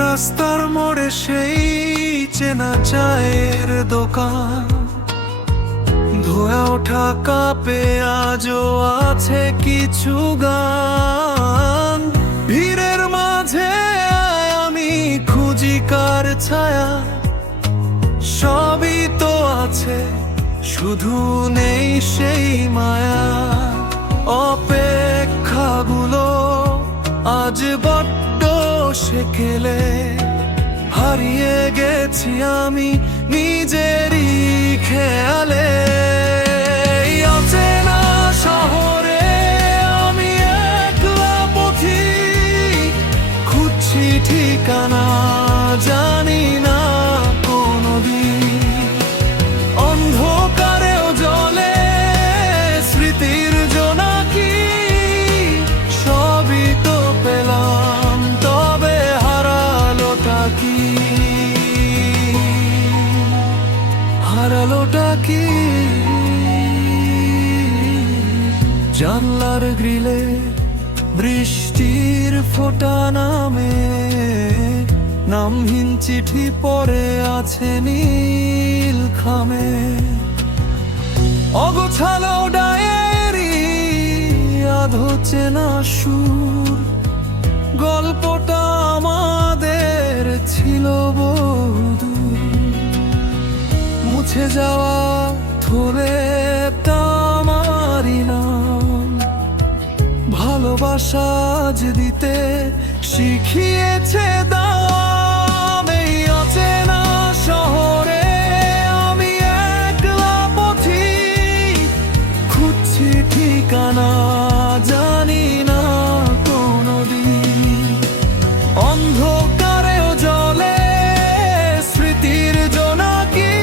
রাস্তার মোড়ে সেই চেনা চায়ের দোকান, ধোয়া ওঠা কাপে আজও আছে কিছু গান। ভিড়ের মাঝে আমি খুঁজি কার ছায়া, সবই তো আছে শুধু নেই সেই মায়া। অপেক্ষাগুলো আজ বড্ড সেকেলে, হারিয়ে গেছি আমি নিজেরই খেয়ালে। অচেনা শহরে আমি একলা পথিক, খুঁজছি ঠিকানা জানি না কোনদিন। অন্ধকারেও জ্বলে স্মৃতির জোনাকি, সবই তো পেলাম তবে হারালোটা কি, হারালোটা কি। জানলার গ্রিলে বৃষ্টির ফোঁটা নামে, নামহীন চিঠি পড়ে আছে নীল খামে। অগোছালো ডায়েরি আধো চেনা সুর, গল্পটা আমাদের ছিল বহুদূর। মুছে যাওয়া থলে তামারি নাম, ভালোবাসা আজ দিতে শিখিয়েছে দাম। এই অচেনা শহরে আমি একলা পথিক, খুঁজছি ঠিকানা জানি না কোনদিন। অন্ধকারেও জ্বলে স্মৃতির জোনাকি,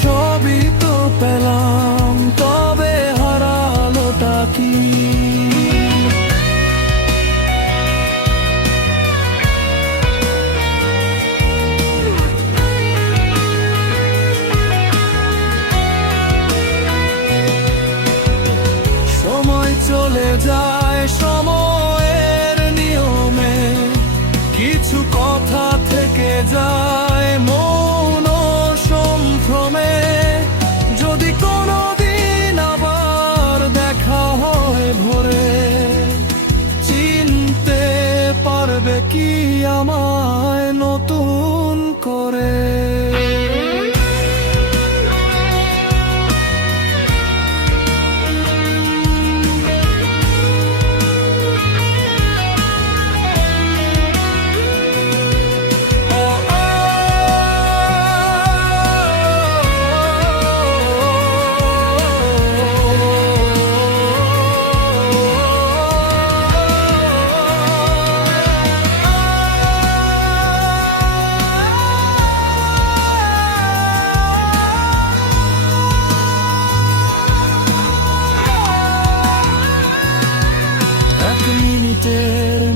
সবই তো পেলাম তবে হারালোটা কি। চলে যায় সময়ের নিয়মে, কিছু কথা থেকে যায় মৌন সম্ভ্রমে। যদি কোনোদিন আবার দেখা হয় ভোরে, চিনতে পারবে কি আমায় নতুন করে।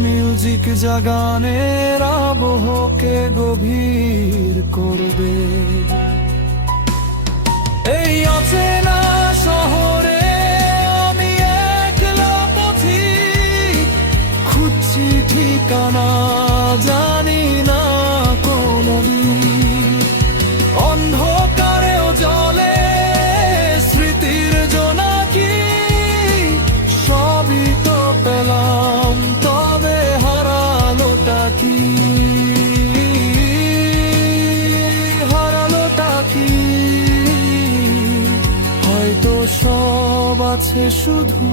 মিউজিক জাগানের আবহকে গভীর করবে। এই অচেনা শহরে আমি একলা পথিক, খুঁজছি ঠিকানা জানি না কোনদিন। অন্ধকারেও জ্বলে স্মৃতির জোনাকি, সবই তো পেলাম তবে হারালোটা কি, হারালোটা কি। হয়তো সব আছে শুধু